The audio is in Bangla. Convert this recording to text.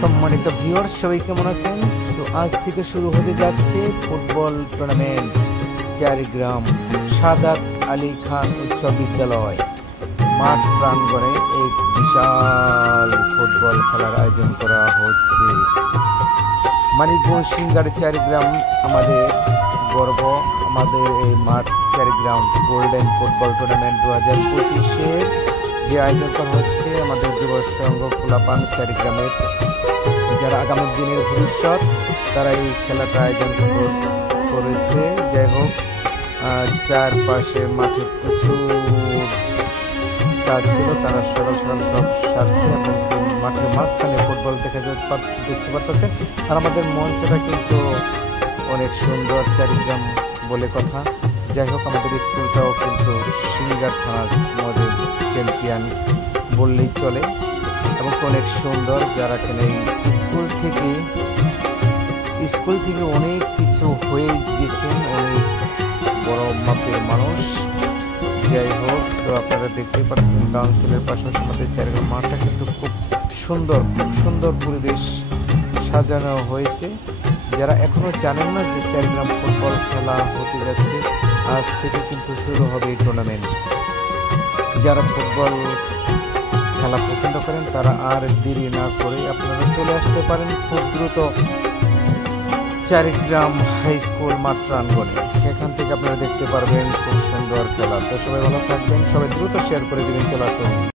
সম্মানিত ভিউয়ার্স, সবাই কেমন আছেন? তো আজ থেকে শুরু হতে যাচ্ছে ফুটবল টুর্নামেন্ট। চারিগ্রাম সাদাত আলী খান উচ্চ বিদ্যালয় মাঠ প্রাঙ্গণে এক বিশাল ফুটবল খেলার আয়োজন করা হচ্ছে। মানিকগঞ্জ সিঙ্গার চারিগ্রাম আমাদের গর্ব। আমাদের এই মাঠ চারিগ্রাম গোল্ডেন ফুটবল টুর্নামেন্ট 2025-এর যে আয়োজন করা হচ্ছে আমাদের যুব সংঘ খোলাপান চারিগ্রামের, যারা আগামী দিনের ভবিষ্যৎ, তারা এই খেলাটা আয়োজন করেছে। যাই হোক, চারপাশে মাঠে প্রচুর কাজ ছিল, তারা সকাল সকাল সব সারছে এবং মাঠের মাঝখানে ফুটবল দেখতে পারতেছেন। আর আমাদের মঞ্চটা কিন্তু অনেক সুন্দর, চারিগ্রাম বলে কথা। যাই হোক, আমাদের স্কুলটাও কিন্তু সিঙ্গার থানার মডেল চ্যাম্পিয়ন বললেই চলে এবং অনেক সুন্দর। যারা কেন স্কুল থেকে অনেক কিছু হয়ে গেছেন, অনেক বড় মাপের মানুষ। যাই হোক, তো আপনারা দেখতেই পাচ্ছেন কাউন্সিলের পাশাপাশি আমাদের চারিগ্রাম মাঠটা কিন্তু খুব সুন্দর পরিবেশ সাজানো হয়েছে। যারা এখনো জানেন না যে চারিগ্রাম ফুটবল খেলা হতে যাচ্ছে, আজ থেকে কিন্তু শুরু হবে এই টুর্নামেন্ট। যারা ফুটবল খেলা পছন্দ করেন তারা আর দেরি না করে আপনারা চলে আসতে পারেন খুব দ্রুত চারিগ্রাম হাই স্কুল মাঠ প্রাঙ্গণে। এখান থেকে আপনারা দেখতে পারবেন খুব সুন্দর খেলা। তো সবাই ভালো থাকবেন, সবাই দ্রুত শেয়ার করে দিবেন। চলে আসুন।